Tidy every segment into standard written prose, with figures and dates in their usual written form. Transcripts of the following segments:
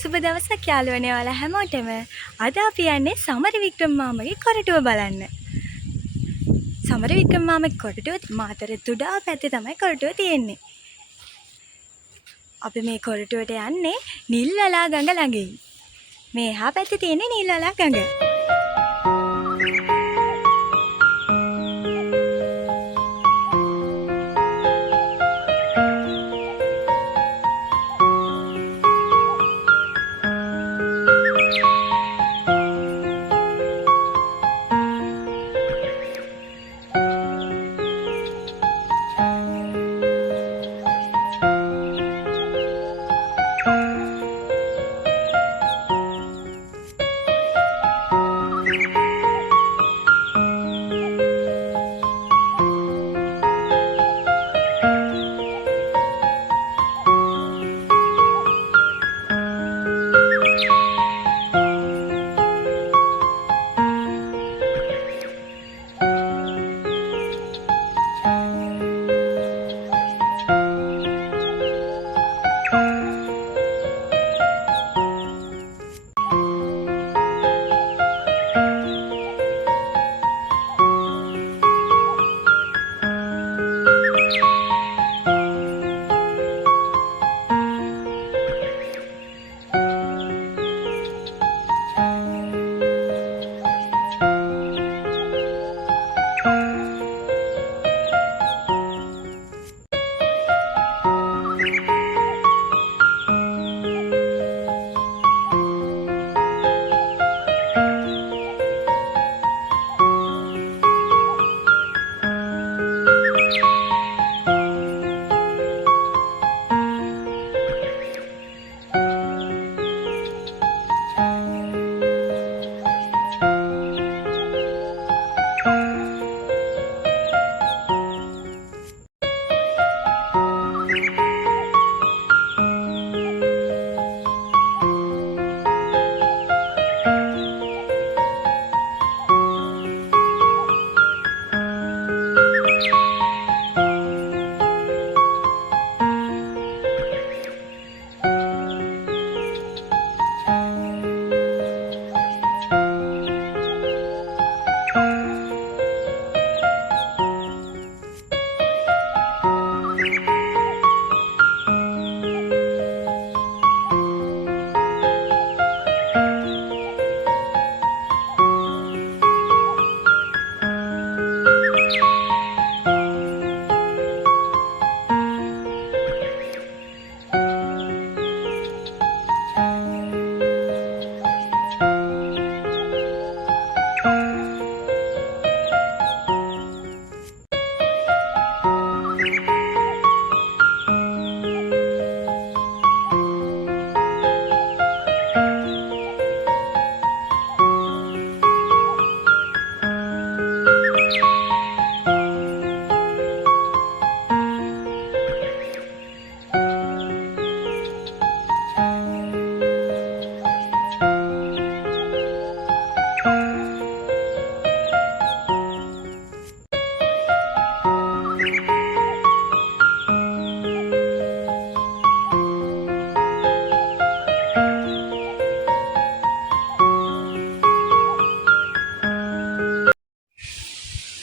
සුබ දවසක් යාළුවනේ ඔයාලා හැමෝටම. අද අපි යන්නේ සමර වික්‍රම මාමගේ කොරටුව බලන්න. සමර වික්‍රම මාමගේ කොරටුව මාතර තුඩා පැත්තේ තමයි කොරටුව තියෙන්නේ. අපි මේ කොරටුවට යන්නේ නිල්වලා ගඟ ළඟින්. මේ එහා පැත්තේ තියෙන්නේ නිල්වලා ගඟ.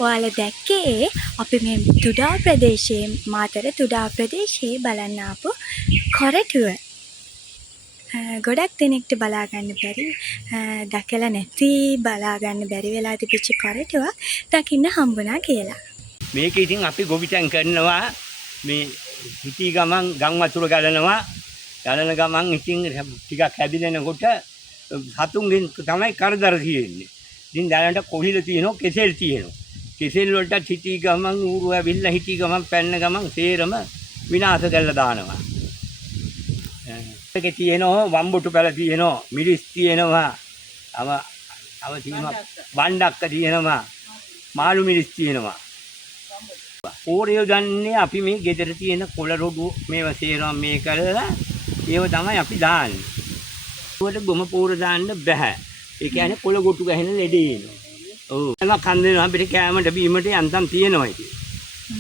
ඔයාලා දැක්කේ අපි මේ තුඩා ප්‍රදේශයේ මාතර තුඩා ප්‍රදේශයේ බලන්න ආපු කොරටුව. ගොඩක් දෙනෙක්ට බලා ගන්න බැරි, දැකලා නැති බලා ගන්න බැරි වෙලා තිබිච්ච කොරටුවක් දකින්න හම්බුණා කියලා. මේක ඉතින් අපි ගොවිතැන් කරනවා මේ හිටි ගමන් ගම් වතුර ගලනවා. ගලන ගමන් ඉතින් ටිකක් හැදිනකොට හතුන්ගෙන් තමයි කරදර තියෙන්නේ. ඉතින් දැනට කොහිල තියෙනවා කෙසෙල් තියෙනවා. කෙසෙල් වලට හිටි ගමන් ඌරු ඇවිල්ලා හිටි ගමන් පැන්න ගමන් සේරම විනාශ කරලා දානවා. ඒකේ තියෙනවා වම්බුටු පැල තියෙනවා, මිරිස් තියෙනවා, අව තියෙනවා බණ්ඩක්ක තියෙනවා, මාළු මිරිස් තියෙනවා. ඕරියෝ දන්නේ අපි මේ ගෙදර තියෙන කොළ රොඩු මේව සේරම මේ කරලා ඒව තමයි අපි දාන්නේ. ඒකට ගොම පෝර දාන්න බෑ. ඒ කියන්නේ කොළ ගොටු ගහන ලෙඩේ එනවා. ඔව්. ඒක කන්දේනවා අපිට කෑමට බීමට යන්තම් තියෙනවා ඉතින්.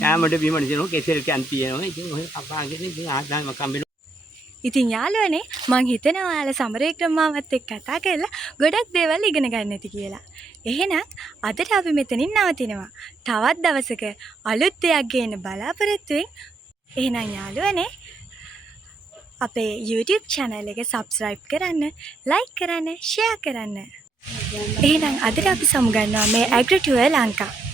කෑමට බීමට තියෙනවා කෙසෙල් කෑන් තියෙනවා. ඉතින් ඔය කපාගෙන ඉතින් ආදායම කම්බෙන ඉතින් යාළුවනේ මං හිතනවා ඔයාලා සමරවික්‍රම මාමත් එක්ක කතා කරලා ගොඩක් දේවල් ඉගෙන ගන්න ඇති කියලා. එහෙනම් අදට අපි මෙතනින් නවතිනවා. තවත් දවසක අලුත් දෙයක් ගේන්න බලාපොරොත්තුෙන්. එහෙනම් යාළුවනේ අපේ YouTube channel එක subscribe කරන්න, like කරන්න, share කරන්න. එහෙනම් අදට අපි සමුගන්නවා මේ Agri Tour ලංකා.